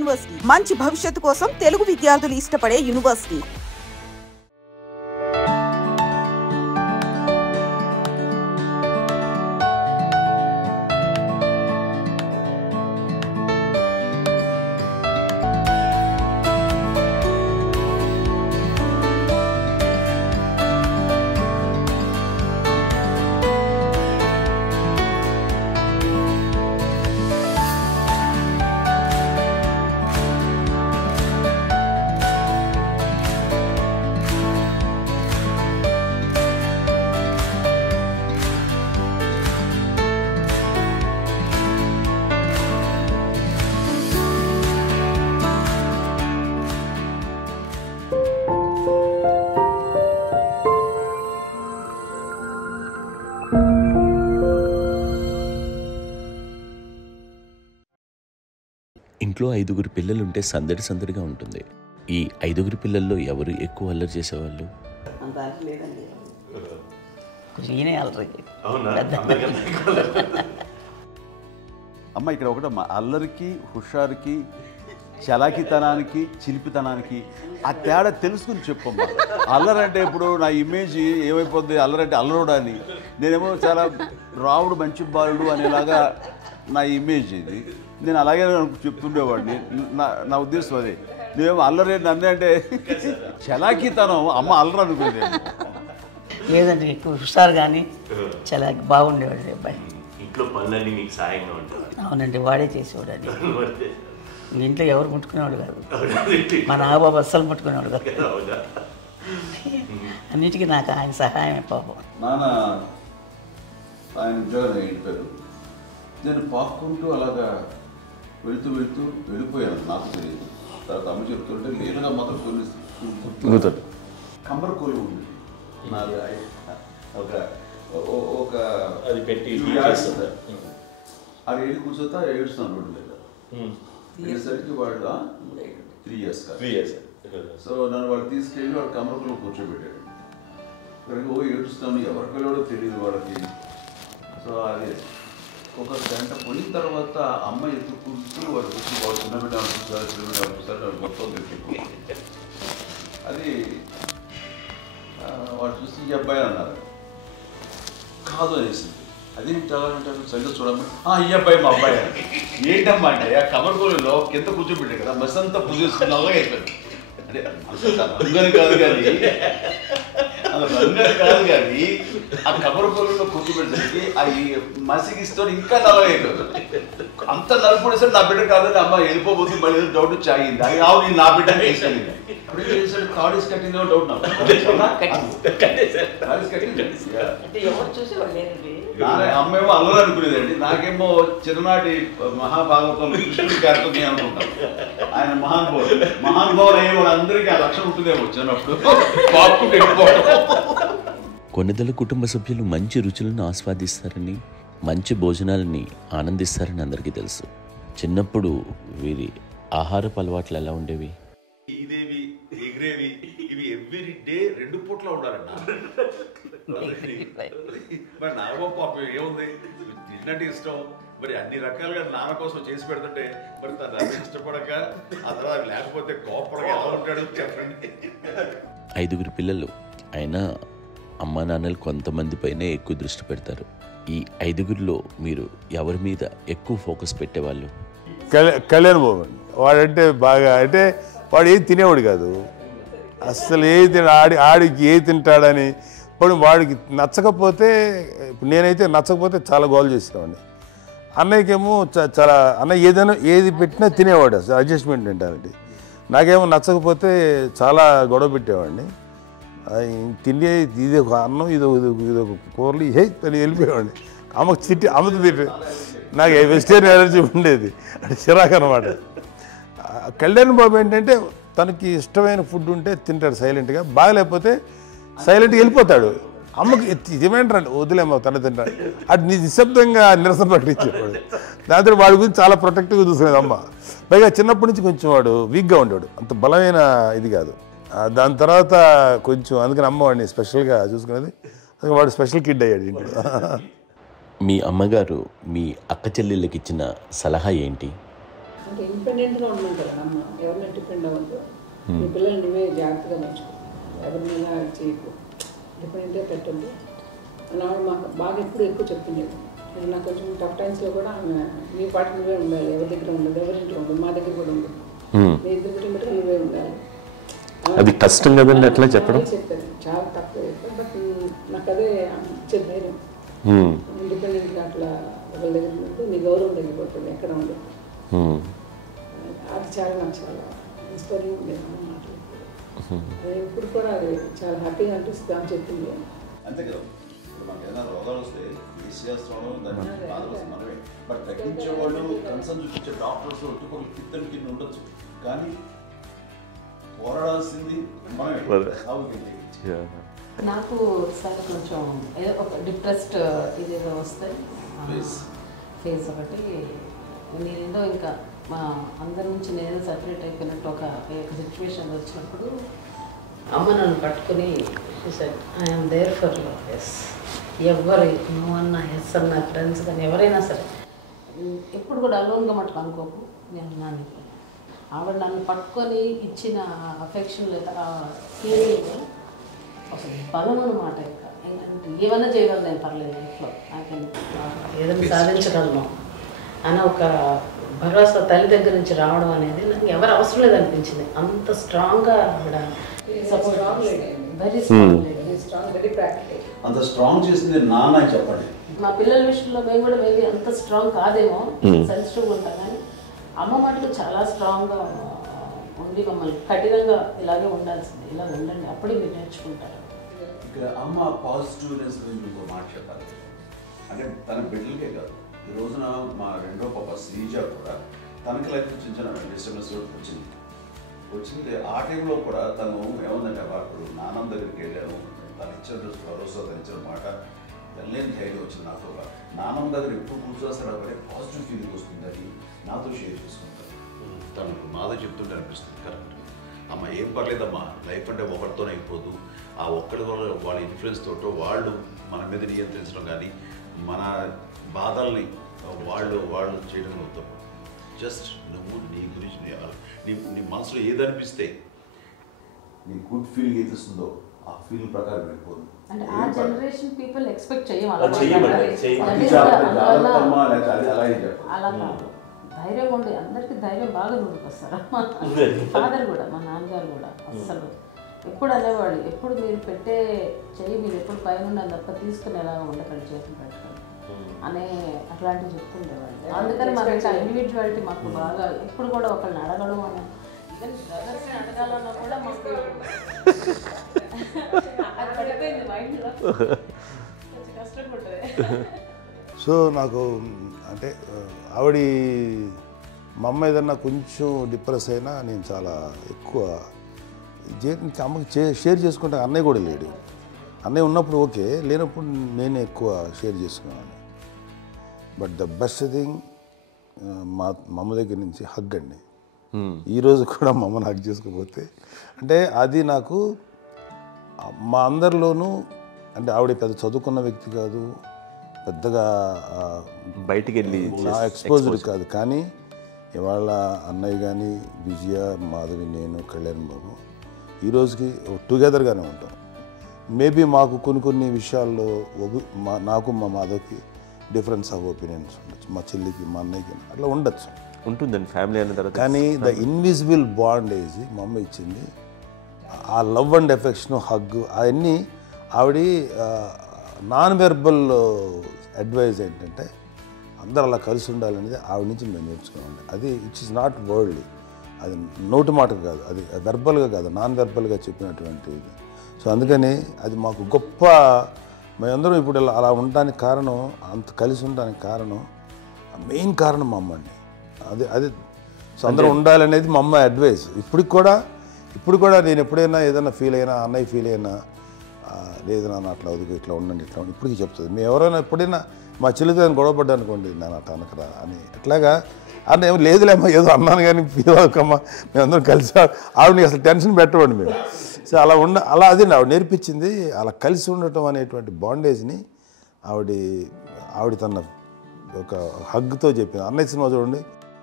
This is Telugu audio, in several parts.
యూనివర్సిటీ మంచి భవిష్యత్తు కోసం తెలుగు విద్యార్థులు ఇష్టపడే యూనివర్సిటీ. ఇంట్లో 5గురు పిల్లలుంటే సందడి సందడిగా ఉంటుంది. ఈ 5గురు పిల్లల్లో ఎవరు ఎక్కువ అల్లరి చేసేవాళ్ళు? అమ్మ ఇక్కడ ఒకటమ్మా, అల్లరికి, హుషారుకి, చలాకితనానికి, చిలిపితనానికి ఆ తేడా తెలుసుకుని చెప్పమ్మా. అల్లరంటే ఇప్పుడు నా ఇమేజ్ ఏమైపోద్ది, అల్లరంటే అల్లరుడు అని, నేనేమో చాలా రావుడు మంచి బాలుడు అనేలాగా నా ఇమేజ్ ఇది. నేను అలాగే చెప్తుండేవాడిని. నా ఉద్దేశం అదే. నేనేమో అల్లరి నన్నే అంటే చలాకితనం, అమ్మ అల్లరు అనుకునేది లేదండి. ఎక్కువ హుషారు కానీ చలాకి బాగుండేవాడు అబ్బాయి. ఇంట్లో పనులన్నీ మీకు సాయంగా ఉంటాయి? అవునండి, వాడే చేసేవాడు. అది ఇంట్లో ఎవరు ముట్టుకునేవాడు కాదు. మా నాగబాబు అస్సలు ముట్టుకునేవాడు కాదు. అన్నిటికీ నాకు ఆయన సహాయమే పాపం. నాన్న ఆయన ఉద్యోగం అయిపోయారు. నేను పాక్కుంటూ అలాగా వెళుతూ వెళ్ళిపోయాను, నాకు తెలియదు. తర్వాత అమ్మ చెప్తుంటే లేదుగా మాత్రం కొన్ని కమ్మర కోలు ఉంది నాది. ఒక అది పెట్టి అది వెళ్ళి కూర్చోతా ఏడుస్తున్నాను రోడ్డు మీద. అయ్యేసరికి వాళ్ళు 3 years సో నన్ను వాళ్ళు తీసుకెళ్ళి వాడు కమ్మరకులో కూర్చోబెట్టాడు. ఇక్కడికి ఏడుస్తాను, ఎవరికి వెళ్ళాడో తెలియదు వాళ్ళకి. సో అదే ఒక గంట పోయిన తర్వాత అమ్మ ఎత్తుకుంటూ వాడు వచ్చి వాడు చిన్నబిడ్డ చూస్తారు మొత్తం తెచ్చి అది వాడు చూసి ఈ అబ్బాయి అన్నారు. కాదు అనేసింది. అది చాలా అంటారు, సరిగ్గా చూడమ్మా, ఈ అబ్బాయి మా అబ్బాయి. ఏంటమ్మా అంటే ఆ కమర్గోళంలో కింద కూర్చోబెట్టాడు కదా, బస్ అంతా పూజేసుకుని అలాగే అయిపోయింది. అంటే రంగని కాదు కానీ ఆ కబరకోళ్ళలో కూర్చోబెట్టేసరికి ఆ మసిగిస్తూ ఇంకా నలగైపోయింది. అంత నలుపుడేసరికి నా బిడ్డ కాదని అమ్మ వెళ్ళిపోబోతుంది. మళ్ళీ డౌట్ వచ్చి ఆగింది. అది ఆవు నేను నా బిడ్డని తీసుకెళ్ళింది. అప్పుడు ఏం చేశాడు, కాడీస్ కట్టిందో డౌట్ నాకు. అమ్మేమో అల్లరు అనుకునేదండి, నాకేమో చిన్ననాటి మహాభాగవతంలో కృష్ణుడి క్యారెక్టర్ నేను అనుకుంటాను. ఆయన మహానుభావులు అయ్యే వాళ్ళందరికీ ఆ లక్షణం ఉంటుందేమో వచ్చినప్పుడు. కొన్నిదల కుటుంబ సభ్యులు మంచి రుచులను ఆస్వాదిస్తారని, మంచి భోజనాలని ఆనందిస్తారని అందరికీ తెలుసు. చిన్నప్పుడు వీరి ఆహారపు అలవాట్లు ఎలా ఉండేవి? ఇదేవి ఎగిరేవి ఇవి ఎవ్రీ డే 2 పూట్ల ఉండాలండి. మరి నాగబాబు పాపం ఏముంది, తిన్నట్టు ఇష్టం. మరి అన్ని రకాలుగా నాన్న కోసం చేసి పెడుతుంటే మరి తను అది ఇష్టపడక ఆ తర్వాత లేకపోతే కోపడగా ఎలా ఉంటాడు చెప్పండి. 5గురు పిల్లలు అయినా అమ్మా నాన్నలు కొంతమంది పైనే ఎక్కువ దృష్టి పెడతారు. ఈ 5గురిలో మీరు ఎవరి మీద ఎక్కువ ఫోకస్ పెట్టేవాళ్ళు? కళ్యాణ్ బాబు. వాడంటే బాగా, అంటే వాడు ఏది తినేవాడు కాదు అసలు. ఆడికి ఏ తింటాడని ఇప్పుడు వాడికి నచ్చకపోతే, ఇప్పుడు నేనైతే నచ్చకపోతే చాలా గోల్ చేసేవాడిని. అన్నయ్యకేమో చాలా అన్నయ్య ఏదైనా ఏది పెట్టినా తినేవాడు, అసలు అడ్జస్ట్మెంట్ ఏంటంటే. నాకేమో నచ్చకపోతే చాలా గొడవ పెట్టేవాడిని. తిండి ఇది ఒక అన్నం, ఇదొక కూరలు అని వెళ్ళిపోయేవాడిని. అమ్మకు అమ్మతో తిట్టి నాకు వెజిటేరియన్ ఎలర్జీ ఉండేది, అంటే చిరాకు అనమాట. కళ్యాణ్ బాబు ఏంటంటే తనకి ఇష్టమైన ఫుడ్ ఉంటే తింటాడు సైలెంట్గా, బాగలేకపోతే సైలెంట్గా వెళ్ళిపోతాడు. అమ్మకి ఇదేమేంటారండి, వదిలేమో తన తింటాడు. అటు నిశ్శబ్దంగా నిరసన ప్రకటించేవాడు. దాంతో వాడి గురించి చాలా ప్రొటెక్టివ్గా చూసుకునేది అమ్మ. పైగా చిన్నప్పటి నుంచి కొంచెం వాడు వీక్గా ఉండేవాడు, అంత బలమైన ఇది కాదు. దాని తర్వాత కొంచెం అందుకని అమ్మ వాడిని స్పెషల్గా చూసుకునేది. వాడు స్పెషల్ కిడ్ అయ్యాడు ఇంట్లో. మీ అమ్మగారు మీ అక్క చెల్లెళ్ళకి ఇచ్చిన సలహా ఏంటి? అంటే ఇండిపెండెంట్గా ఉండమంటారు అమ్మ, ఎవరిని డిపెండ్ అవ్వద్దు, మీ పిల్లలు నువ్వే జాగ్రత్తగా పెంచుకో, ఎవరినైనా చేయకు, డిపెండెంట్గా పెట్టద్దు అని ఆవిడ మాకు బాగా ఎప్పుడు ఎక్కువ చెప్తుండేది. నాకు కొంచెం టఫ్ టైమ్స్లో కూడా ఆమె నీ పాటు నువ్వే ఉండాలి, ఎవరి దగ్గర ఉండదు, ఎవరింట్లో ఉండదు, మా దగ్గర కూడా ఉండదు, మీ ఇద్దరు గురించి నువ్వే ఉండాలి. అది కష్టం కదండి అట్లా చెప్పడం. చెప్పారు చాలా తక్కువ చెప్పారు, బట్ నాకు అదే ఇచ్చే ధైర్యం. ఇండిపెండెంట్గా అట్లా ఒకరి దగ్గర ఉంటే నీ గౌరవం తగ్గిపోతుంది, ఎక్కడ ఉండదు. అది చాలా నాకు చాలా ఇన్స్పైరింగ్ ఉండేది అమ్మ మాటలు. ఇప్పుడు కూడా అది చాలా హ్యాపీగా అనిపిస్తుంది అని చెప్పింది. అంతే కదా, ఇప్పుడు మనకి ఏదైనా రోగాలు వస్తే ఫేస్ చేస్తాం, దాన్ని బాధలు వస్తుంది మనమే. బట్ తగ్గించేవాళ్ళు కన్సర్న్ చూపించే డాక్టర్స్ ఒట్టుకోలు కింద కింద ఉండొచ్చు, కానీ పోరాడాల్సింది మనమే. నాకు సార్ కొంచెం ఏదో ఒక డిప్రెస్డ్ ఇదేదో వస్తాయి ఫేస్ ఒకటి, నేనేదో ఇంకా మా అందరి నుంచి నేను సపరేట్ అయిపోయినట్టు ఒక సిచ్యువేషన్ వచ్చినప్పుడు అమ్మ నన్ను పట్టుకుని I'm there for you. Yes, ఎవరు నువ్వు అన్న ఎస్ అన్న ఫ్రెండ్స్ కానీ ఎవరైనా సరే ఎప్పుడు కూడా అలోన్గా మటుకు అనుకోకు, నేను నాన్న ఆవిడ నన్ను పట్టుకొని ఇచ్చిన అఫెక్షన్ లేదా ఫీలింగ్ అసలు బలం అన్నమాట. ఇంకా ఏమైనా చేయగలను నేను, పర్లేదు లైఫ్లో నాకేం ఏదైనా సాధించగలను అన్న ఒక భరోసా తల్లి దగ్గర నుంచి రావడం అనేది నాకు ఎవరు అవసరం లేదనిపించింది. అంత స్ట్రాంగ్గా ఆవిడ support, very strong, very practical. అంత స్ట్రాంగ్ చేసింది నాన్న చెప్పండి. మా పిల్లల విషయంలో మేము కూడా మేబీ అంత స్ట్రాంగ్ కాదేమో, సెన్సిటివ్గా ఉంటాం, కానీ అమ్మ మటుకు చాలా స్ట్రాంగ్గా ఉండి మమ్మల్ని కఠినంగా ఇలాగే ఉండాల్సింది, ఇలా ఉండండి అప్పుడే మీరు నేర్చుకుంటారు. ఇక్కడ అమ్మ పాజిటివ్నెస్ గురించి ఇంకో మాట చెప్పాలి. అంటే తన బిడ్డలకే కాదు, ఈ రోజున మా రెండో పాప శ్రీజ కూడా తనకి లైఫ్ చిన్న చిన్న డిస్టర్బెన్స్ వచ్చింది. ఆ టైంలో కూడా తను ఏముందంటే అప్పుడు నాన్నమ్మ దగ్గరికి వెళ్ళాను, తను ఇచ్చిన భరోసా, తను ఇచ్చిన మాట వెళ్ళలేని ధైర్యం వచ్చింది నాకు. నాన్నమ్మ దగ్గర ఎప్పుడు కూర్చోస్తాడు అప్పుడే పాజిటివ్ ఫీలింగ్ వస్తుందని నాతో షేర్ చేసుకుంటాను. తను మాతో చెప్తుంటే అనిపిస్తుంది కరెక్ట్, అమ్మ ఏం పర్లేదమ్మా, లైఫ్ అంటే ఒకరితోనే అయిపోదు, ఆ ఒక్కరి వల్ల వాళ్ళ ఇన్ఫ్లుయెన్స్ తోటో వాళ్ళు మన మీద నియంత్రించడం కానీ మన బాధల్ని వాళ్ళు చేయడం అవుతాం. జస్ట్ నువ్వు నీ గురించి నీ మనసులో ఏదనిపిస్తే నీ గుడ్ ఫీలింగ్ ఏదిస్తుందో ఆ ఫీల్ ప్రకారం వెళ్ళిపోదు. అంటే ఆ జనరేషన్ పీపుల్ ఎక్స్పెక్ట్ చేయం అలా కాదు, ధైర్యం ఉండి అందరికి ధైర్యం బాగా నూరుకొస్తారు. ఫాదర్ కూడా, మా నాన్నగారు కూడా అస్సలు ఎప్పుడు అనేవాళ్ళు, ఎప్పుడు మీరు పెట్టే చెయ్యి మీరు ఎప్పుడు పైన తప్ప తీసుకుని ఎలా ఉండకండి, చేతులు పెట్టండి అనే అట్లాంటివి చెప్తుండేవాళ్ళు. అందుకని మాకు ఇండివిజువాలిటీ మాకు బాగా ఎప్పుడు కూడా ఒకళ్ళని అడగడం అని, ఈవెన్ బ్రదర్స్ని అడగాలన్నా కూడా మాకు అది పడిపోయింది మైండ్లో, కొంచెం కష్టపడుతుంది. సో నాకు అంటే ఆవిడ మా అమ్మ ఏదన్నా కొంచెం డిప్రెస్ అయినా నేను చాలా ఎక్కువ అమ్మకి షేర్ చేసుకుంటే అన్నయ్య కూడా లేడు. అన్నయ్య ఉన్నప్పుడు ఓకే, లేనప్పుడు నేనే ఎక్కువ షేర్ చేసుకున్నాను. బట్ ద బెస్ట్ థింగ్ మా అమ్మ దగ్గర నుంచి హగ్ అండి. ఈరోజు కూడా మా అమ్మని హగ్ చేసుకోకపోతే అంటే అది నాకు మా అందరిలోనూ, అంటే ఆవిడ పెద్ద చదువుకున్న వ్యక్తి కాదు, పెద్దగా బయటికి వెళ్ళి ఎక్స్పోజ్డ్ కాదు, కానీ ఇవాళ అన్నయ్య కానీ విజయ, మాధవి, నేను, కళ్యాణ్ బాబు ఈ రోజుకి టుగెదర్గానే ఉంటాం. మేబీ మాకు కొన్ని విషయాల్లో నాకు మా మాధవ్కి డిఫరెన్స్ ఆఫ్ ఒపీనియన్స్ ఉండొచ్చు, మా చెల్లికి మా అన్నయ్యకి అట్లా ఉండొచ్చు, ఉంటుందండి ఫ్యామిలీ అన్న తర్వాత. కానీ ద ఇన్విజిబుల్ బాండేజ్ మా అమ్మ ఇచ్చింది, ఆ లవ్ అండ్ ఎఫెక్షన్, హగ్, అవన్నీ ఆవిడ నాన్ వెర్బల్ అడ్వైజ్ ఏంటంటే అందరూ అలా కలిసి ఉండాలనేది ఆవిడ నుంచి మేము నేర్చుకున్నామండి. అది ఇట్స్ ఇస్ నాట్ వర్డ్లీ, అది నోటి మాట కాదు, అది వెర్బల్గా కాదు, నాన్ వెర్బల్గా చెప్పినటువంటి ఇది. సో అందుకని అది మాకు గొప్ప, మేమందరం ఇప్పుడు అలా ఉండడానికి కారణం, అంత కలిసి ఉండడానికి కారణం, మెయిన్ కారణం మా అమ్మ అండి. అది సో అందరూ ఉండాలనేది మా అమ్మ అడ్వైస్. ఇప్పుడు కూడా నేను ఎప్పుడైనా ఏదైనా ఫీల్ అయినా, అన్నయ్య ఫీల్ అయినా, లేదు నాన్న అట్లా వదుకు, ఇట్లా ఉండండి, ఇట్లా ఉండి ఇప్పటికీ చెప్తుంది. మేము ఎవరైనా ఎప్పుడైనా మా చెల్లితో గొడవపడ్డా అనుకోండి, నేను అట్లా అనకరా అని ఎట్లాగా అన్న ఏమో లేదులేమ్మా ఏదో అన్నాను కానీ ఫీల్ అవ్వకమ్మా, మేమందరం కలిసి ఆవిడని అసలు టెన్షన్ పెట్టమండి మేము. సో అలా అది ఆవిడ నేర్పించింది, అలా కలిసి ఉండటం అనేటువంటి బాండేజ్ని ఆవిడ తన ఒక హగ్తో చెప్పింది. అన్నయ్య సినిమా చూడండి,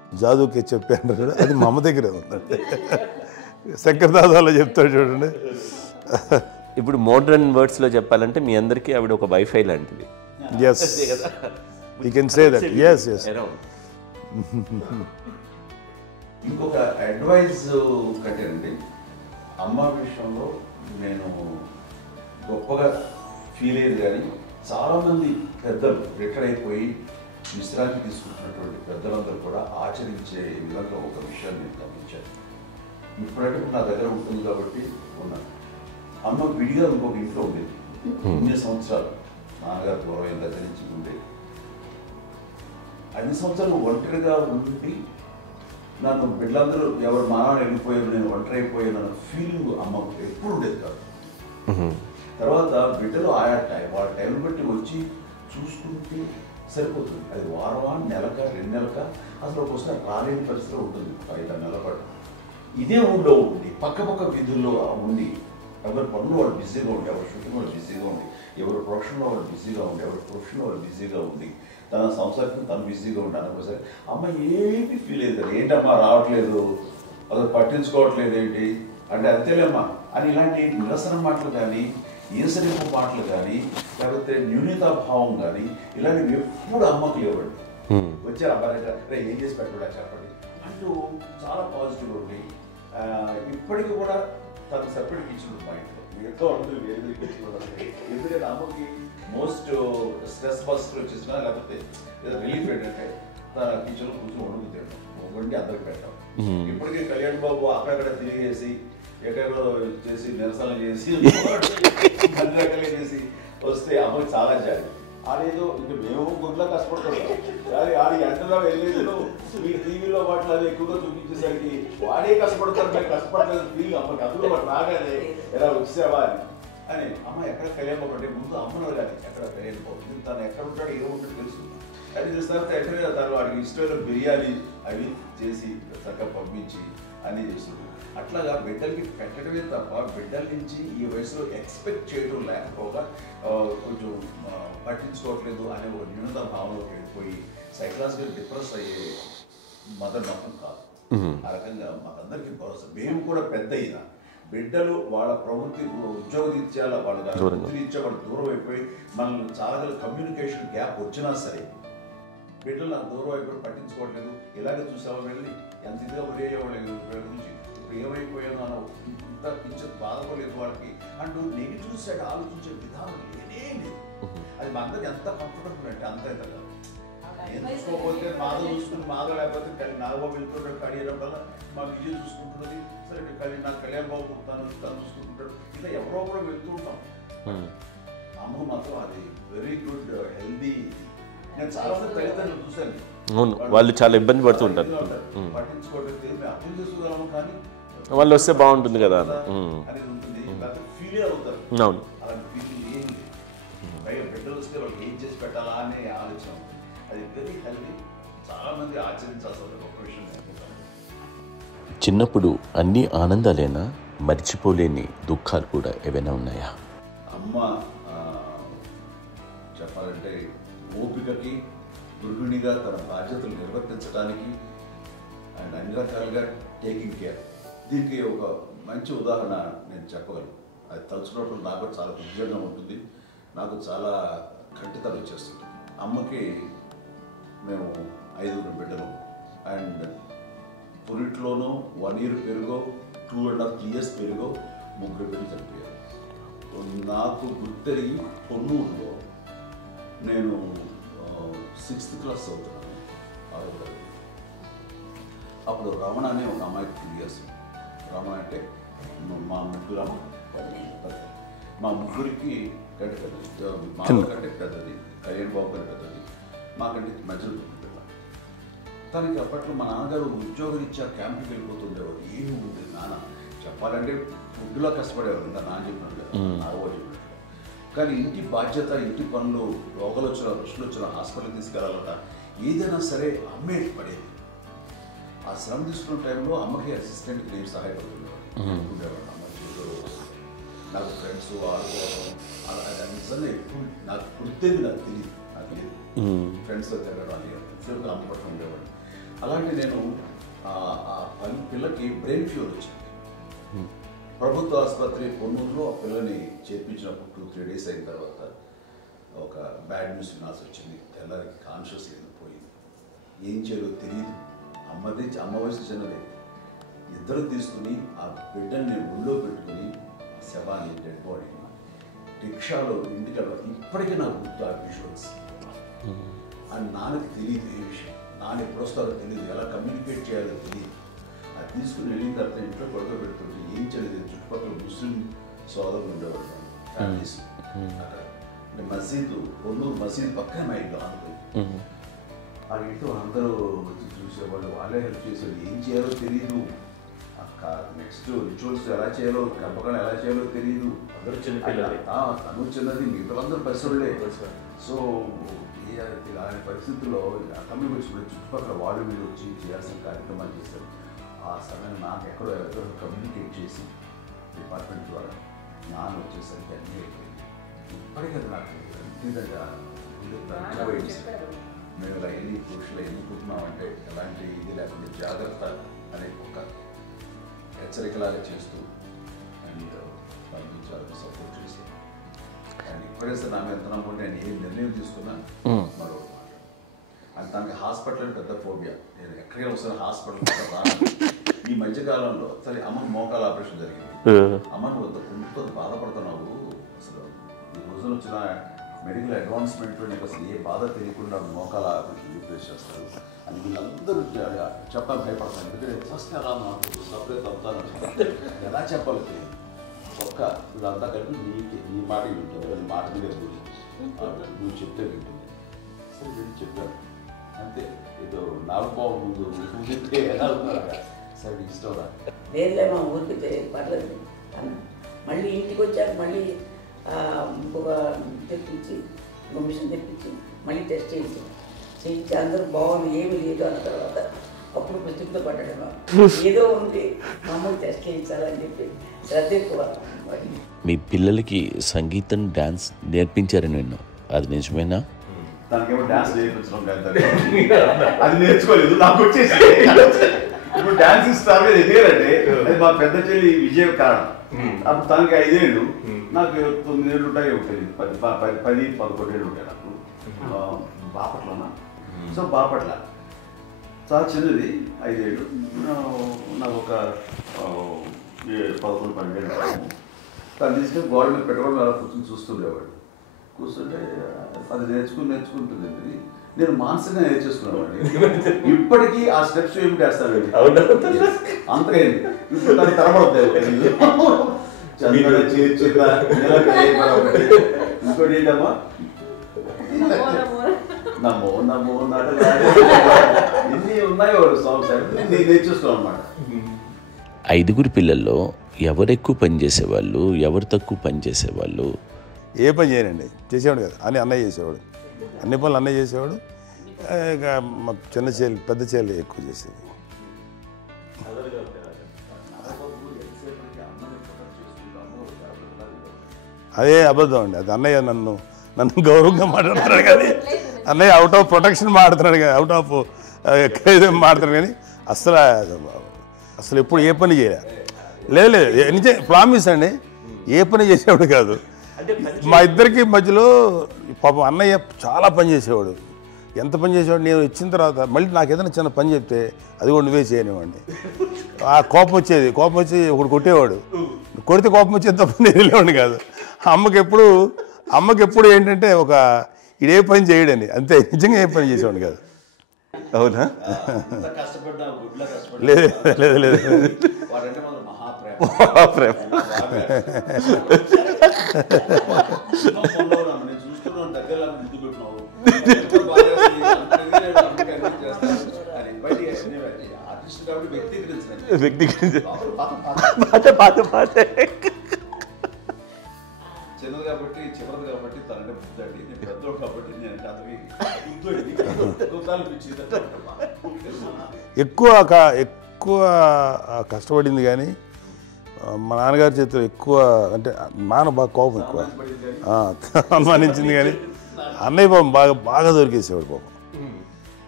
జాదుకే చెప్పాను చూడ, అది మా అమ్మ దగ్గరే ఉందండి. శంకరదాదాలో చెప్తాడు చూడండి. ఇప్పుడు మోడ్రన్ వర్డ్స్లో చెప్పాలంటే మీ అందరికీ ఆవిడ ఒక వైఫై లాంటిది. Yes, you can say that. Yes yes. ఇంకొక అడ్వైజ్ కట్టండి, అమ్మ విషయంలో నేను గొప్పగా ఫీల్ అయ్యేది. కానీ చాలామంది పెద్దలు రిటైర్ అయిపోయి విశ్రాంతి తీసుకుంటున్నటువంటి పెద్దలందరూ కూడా ఆచరించే విధంగా ఒక విషయాన్ని నేను గమనించాను. ఇప్పుడంటే నా దగ్గర ఉంటుంది కాబట్టి ఉన్నాను. అమ్మ విడిగా ఇంకొక ఇంట్లో ఉండేది 9 సంవత్సరాలు. నాన్నగారు పూర్వం దగ్గర నుంచి ఉండేది. 5 సంవత్సరాలు ఒంటరిగా ఉండి నన్ను బిడ్డలందరూ ఎవరు మానవులు వెళ్ళిపోయారు, నేను ఒంటరి అయిపోయాను ఫీలింగ్ అమ్మకు ఎప్పుడు ఉండేది కాదు. తర్వాత బిడ్డలు ఆయా వాళ్ళ టైం బట్టి వచ్చి చూసుకుంటే సరిపోతుంది. అది వారమా, నెలక, 2 నెలక, అసలు ఒకసారి రాలేని పరిస్థితిలో ఉంటుంది. 5-6 నెలల పాటు ఇదే ఊళ్ళో ఉండి పక్క విధుల్లో ఉండి ఎవరి పనులు వాళ్ళు బిజీగా ఉండి, ఎవరి షూటింగ్ వాళ్ళు బిజీగా ఉండి, ఎవరి ప్రొఫెషన్లో వాళ్ళు బిజీగా ఉండి, ఎవరి ప్రొఫెషన్లో వాళ్ళు బిజీగా ఉండి, తన సంసారం తను బిజీగా ఉంటాను. అనుకోసరి అమ్మ ఏమి ఫీల్ అయ్యేది కదా, ఏంటమ్మా రావట్లేదు, అసలు పట్టించుకోవట్లేదు ఏంటి అంటే, అంతేలేమ్మా అని ఇలాంటి నిరసన మాటలు కానీ, ఈసరింపు మాటలు కానీ, లేకపోతే న్యూనతాభావం కానీ ఇలాంటివి ఎప్పుడు అమ్మకు లేవండి. వచ్చారు అబ్బాయి ఏం చేసి పెట్టడా చెప్పండి అంటూ చాలా పాజిటివ్ ఉండి ఇప్పటికీ కూడా తను సపరేట్ కిచెన్ మా ఇంట్లో మిగతా ఉంటుంది వేరే కిచెన్. ఎందుకంటే అమ్మకి మోస్ట్ స్ట్రెస్ బస్టర్ వచ్చేసినా లేకపోతే రిలీఫ్ ఏంటంటే తన కిచెన్లో కూర్చొని వండుకు వండి అందరికి పెట్టాం. ఇప్పటికీ కళ్యాణ్ బాబు అక్కడక్కడ తిరిగేసి ఎక్కడో చేసి నిరసన చేసి అన్ని రకాలుగా చేసి వస్తే అమ్మకి చాలా జాలి. ఆడేదో ఇంక మేము గుడ్లా కష్టపడుతున్నాం కానీ ఆడి ఎంతలో వెళ్ళేదో మీకు టీవీలో వాటిలో అది ఎక్కువగా చూపించేసరికి వాడే కష్టపడతారు, మేము కష్టపడలేదు ఫీల్ అమ్మకి. అందులో వాడు రాగానే ఎలా వచ్చావా అని అమ్మ ఎక్కడ కళ్యాణ్ బాబు అంటే ముందు అమ్మలో కానీ ఎక్కడ కళ్యాణ్ బాబు తను ఎక్కడ ఉంటాడు ఏమో ఉంటుంది తెలుసు. అది చూసిన తర్వాత ఎక్కడ తను వాడికి ఇష్టమైన బిర్యానీ అవి చేసి చక్కగా పంపించి అన్నీ చేస్తుంది. అట్లాగా బిడ్డలకి పెట్టడమే తప్ప బిడ్డల నుంచి ఈ వయసులో ఎక్స్పెక్ట్ చేయడం లేకపోగా కొంచెం పట్టించుకోవట్లేదు అనే ఒక న్యూనత భావనలోకి వెళ్ళిపోయి సైకలాజికల్ డిప్రెస్ అయ్యే మదర్ మాత్రం కాదు. ఆ రకంగా మాకందరికీ భరోసా. మేము కూడా పెద్ద అయినా బిడ్డలు వాళ్ళ ప్రవృత్తి ఉద్యోగరీత్యాల వాళ్ళ వృత్తిరీత్యా వాళ్ళు దూరం అయిపోయి మనల్ని చాలా కమ్యూనికేషన్ గ్యాప్ వచ్చినా సరే బిడ్డలు నాకు దూరం అయిపోయి పట్టించుకోవట్లేదు. ఇలాగే చూసావా వెళ్ళి ఎంత ఇదిగా ఉదయ్యేవాళ్ళు గురించి ఇప్పుడు ఏమైపోయాను అని ఇంత కించెం బాధపడలేదు వాళ్ళకి అంటూ నెగిటివ్ సైడ్ ఆలోచించే విధానం లేనే లేదు. అది మా అందరికి ఎంత కంఫర్టబుల్ అంటే అంత అయితే కాదు. ఎంచుకోకపోతే మాధవ చూసుకుని మాధవ లేకపోతే నాగబాబు వెళ్తుంటాడు కడియడం వల్ల మా విజయ్ చూసుకుంటున్నది సరే నాకు కళ్యాణ్ బాబు తను చూసుకుంటాడు. ఇలా ఎవరో కూడా వెళ్తూ ఉంటాం. అమ్మ మాత్రం అది వెరీ గుడ్ హెల్దీ. నేను చాలా మంది తల్లిదండ్రులు చూశాను, వాళ్ళు చాలా ఇబ్బంది పడుతూ ఉంటారు. పట్టించుకోవట్లేదు అర్థం చేసుకోగలము కానీ వాళ్ళు వస్తే బాగుంటుంది కదా అనేది ఉంటుంది. ఫీల్ అవుతారు. అవును, అలాంటి ఫీలింగ్ ఏం లేదు. పైగా బిడ్డలు వస్తే వాళ్ళకి ఏం చేసి పెట్టాలా అనే ఆలోచన. అది వెరీ హెల్దీ. చాలా మంది ఆచరించాల్సిన గొప్ప విషయం. చిన్నప్పుడు అన్ని ఆనందాలేనా, మర్చిపోలేని దుఃఖాలు కూడా ఏవైనా ఉన్నాయా? అమ్మ చెప్పాలంటే ఓపికకి, గృహిణిగా తన బాధ్యతలు నిర్వర్తించడానికి అండ్ అన్ని రకాలుగా టేకింగ్ కేర్. దీనికి ఒక మంచి ఉదాహరణ నేను చెప్పగలను. అది తలుచుకున్నప్పుడు నాకు చాలా ఉద్యోగంగా ఉంటుంది, నాకు చాలా ఖండితలు వచ్చేస్తుంది. అమ్మకి మేము 5 బిడ్డలు అండ్ పురిట్లోనూ 1 year పెరుగో 2.5 years పెరుగో 3 బిడ్డలు చనిపోయారు. నాకు గుర్తెరిగి పొన్నూరులో నేను 6th class చదువుతున్నాను. అప్పుడు రమణ అనే ఒక అమ్మాయికి 2 years. రమణ అంటే మా ముగ్గురికి కంటే పెద్దది, మా కంటే పెద్దది, కళ్యాణ్ బాబు కంటే పెద్దది, మాకంటే మధ్యలో పిల్ల. తనకి అప్పట్లో మా నాన్నగారు ఉద్యోగరీత్యా క్యాంపుకి వెళ్ళిపోతుండేవారు. ఏమి ఉంటుంది నాన్న చెప్పాలంటే ఫుడ్లో కష్టపడేవారు. ఇంకా నాన్న చెప్పినట్టు నాగబాబు చెప్పినట్టు. కానీ ఇంటి బాధ్యత, ఇంటి పనులు, రోగాలు వచ్చిన రుచులు వచ్చిన హాస్పిటల్కి తీసుకెళ్ళాలట ఏదైనా సరే అమ్మే పడేది. ఆ శ్రమ తీసుకున్న టైంలో అమ్మకి అసిస్టెంట్కి నేను సహాయపడుతుండేవాడు ఉండేవాడు. అమ్మ నాకు ఫ్రెండ్స్ ఆడుకోవడం అలా నిజంగా ఎప్పుడు నాకు గుర్తేది నాకు తెలియదు. ఫ్రెండ్స్తో తిరగడం అని సేపు అమ్మ పట్ల ఉండేవాడు. అలాంటి నేను పిల్లకి బ్రెయిన్ ఫ్యూర్ వచ్చింది. ప్రభుత్వ ఆసుపత్రి పొన్నూరులో ఆ పిల్లని చేర్పించినప్పుడు 2-3 days అయిన తర్వాత ఒక బ్యాడ్ న్యూస్ వినాల్సి వచ్చింది. తెల్లరికి కాన్షియస్ పోయింది. ఏం చేయాలో తెలియదు. అమ్మ వయసు చిన్నదే. ఇద్దరు తీసుకుని ఆ బిడ్డని ఒళ్ళో పెట్టుకుని శవాన్ని డెడ్ బాడీని రిక్షాలో ఇంటికి వెళ్ళాలి. ఇప్పటికీ నాకు గుర్తు ఆ విజువల్స్. అని నాన్నకి తెలియదు ఏ విషయం. నాన్న ఎప్పుడు వస్తారో తెలియదు, ఎలా కమ్యూనికేట్ చేయాలో తెలియదు. అది తీసుకుని వెళ్ళిన తర్వాత ఇంట్లో పడుకోబెడుతుంటే ఏం చేయలేదు. చుట్టుపక్కల ముస్లిం సోదరులు ఉండేవాళ్ళు, ఫ్యామిలీస్. అక్కడ మసీదు, పొన్నూరు మసీదు పక్కన మా ఇంట్లో ఆనుకుంది. ఆ ఇంట్లో అందరూ వచ్చి చూసేవాళ్ళు, వాళ్ళే హెల్ప్ చేసేవాళ్ళు. ఏం చేయాలో తెలియదు. నెక్స్ట్ రిచువల్స్ ఎలా చేయాలో, కంపకం ఎలా చేయాలో తెలియదు. తను చిన్నది, మిగతాందరూ పసివాళ్ళే. సో అలాంటి పరిస్థితుల్లో కమ్యూనికేట్స్ చుట్టుపక్కల వాళ్ళు మీరు వచ్చి చేయాల్సిన కార్యక్రమాలు చేశారు. ఆ సమయం నాకు ఎక్కడో కమ్యూనికేట్ చేసి డిపార్ట్మెంట్ ద్వారా నాన్న వచ్చేసరికి అన్నీ అయిపోయింది. ఇప్పటికీ నాకు మేము ఇలా ఎన్ని పురుషులు ఎన్నుకుంటున్నామంటే ఎలాంటి ఇది లేకుండా జాగ్రత్త అనే ఒక హెచ్చరికలాగా చేస్తూ అండ్ పంపించాలని సపోర్ట్ చేసి అండ్ ఇప్పుడైతే నా మీద ఎంత నమ్ముకుంటే నేను ఏ నిర్ణయం తీసుకున్నా మరో అండ్ తనకి హాస్పిటల్ పెద్ద ఫోబియా. నేను ఎక్కడికి వస్తాను హాస్పిటల్ రాను. ఈ మధ్యకాలంలో సరే అమ్మ మోకాల ఆపరేషన్ జరిగింది. అమ్మ నువ్వు కుంటుతో బాధపడుతున్నావు, అసలు ఈ రోజున వచ్చిన మెడికల్ అడ్వాన్స్మెంట్లో నీకు అసలు ఏ బాధ తెలియకుండా మోకాల ఆపరేషన్ రీప్లేస్ చేస్తారు అని వీళ్ళందరూ చెప్పాలి భయపడతాను. ఎందుకంటే ఫస్ట్ ఎలా నాకు సపరేట్ అవుతాను, ఎలా చెప్పాలి తెలియదు. ఒక్క ఇదంతా కలిపి నీ మాట వింటుంది, అది మాట మీద నువ్వు చెప్తే వింటుంది. సరే నేను చెప్పాను అంతే. ఏదో నాకు బాగుండు చెప్తే ఎలా ఉన్నారా సరే ఇష్టం రా. లేదులే మా ఊరికి పర్లేదు అన్న. మళ్ళీ ఇంటికి వచ్చాక మళ్ళీ ఇంకొక తెప్పించి మిషన్ తెప్పించి మళ్ళీ టెస్ట్ చేయించి అందరూ బాగుంది ఏమీ లేదు అన్న తర్వాత అప్పుడు పుస్తకంతో పడ్డాడు. ఏదో ఉంది మామూలు టెస్ట్ చేయించాలని చెప్పి శ్రద్ధ ఎక్కువ. మీ పిల్లలకి సంగీతం డాన్స్ నేర్పించారని విన్నాం, అది నిజమేనా? దానికేమో డాన్స్ నేర్పించడం అది నేర్చుకోలేదు, నాకు వచ్చేసి ఇప్పుడు డాన్స్ స్టార్ మీద ఎదిగారంటే అది మా పెద్ద చెల్లి విజయ కారణం. అప్పుడు తనకి 5 ఏళ్ళు, నాకు 9 ఏళ్ళు ఉంటాయి. 10-11 ఏళ్ళు ఉంటాయి నాకు. బాపట్లనా? సో బాపట్ల చాలా చిన్నది, 5 ఏళ్ళు. నాకు ఒక 11-12 ఏళ్ళు. తను తీసుకొని గోడ మీద పెట్టుకోవడం అలా కూర్చొని చూస్తుండేవాడు. కూర్చుంటే అది నేర్చుకుంటుంది. నేను మానసికంగా నేర్చేసుకున్నామండి. ఇప్పటికీ ఆ స్టెప్స్ ఏమిటి వేస్తాను అంతగా ఇప్పుడు దాన్ని తరబడతాయి. ఇంకోటి ఏంటమ్మా నమ్మో నమ్మో ఎన్ని ఉన్నాయో సాంగ్స్ నేను నేర్చేసుకున్నాను అన్నమాట. 5 పిల్లల్లో ఎవరు ఎక్కువ పని చేసేవాళ్ళు, ఎవరు తక్కువ పని చేసేవాళ్ళు? ఏ పని చేయనండి, చేసేవాడు కదా అని అన్నయ్య చేసేవాడు. అన్ని పనులు అన్నయ్య చేసేవాడు. ఇక మా చిన్న చెల్లి పెద్ద చెల్లి ఎక్కువ చేసేది. అదే అబద్ధం అండి. అది అన్నయ్య నన్ను గౌరవంగా మాట్లాడుతున్నాడు కానీ అన్నయ్య అవుట్ ఆఫ్ ప్రొటెక్షన్ మాట్లాడుతున్నాడు కానీ అవుట్ ఆఫ్ మాట్లాడుతున్నాడు కానీ అసలు ఎప్పుడు ఏ పని చేయలే. లేదు నిజం ప్రామిస్ అండి, ఏ పని చేసేవాడు కాదు. మా ఇద్దరికి మధ్యలో పాపం అన్నయ్య చాలా పని చేసేవాడు. ఎంత పని చేసేవాడు, నేను ఇచ్చిన తర్వాత మళ్ళీ నాకు ఏదైనా చిన్న పని చెప్తే అది కూడా నువ్వే చేయనివ్వండి. ఆ కోపం వచ్చేది, కోపం వచ్చి ఒకడు కొట్టేవాడు. కొడితే కోపం వచ్చేది తప్ప నేను వెళ్ళేవాడిని కాదు. అమ్మకి ఎప్పుడు ఏంటంటే ఒక ఇదే పని చేయడని, అంతే. నిజంగా ఏ పని చేసేవాడిని కాదు. అవునా? లేదు లేదు లేదు మహాప్రేమ. చిన్నది కాబట్టి చివరిది కాబట్టి తనంటే బుద్ధండి. నేను పెద్దోడు కాబట్టి నేను ఎక్కువ కష్టపడింది కానీ మా నాన్నగారి చేతిలో ఎక్కువ అంటే నాన్న బాగా కోపం ఎక్కువ అనుమానించింది కానీ అన్నయ్య పాపం బాగా దొరికేసేవాడు పాపం.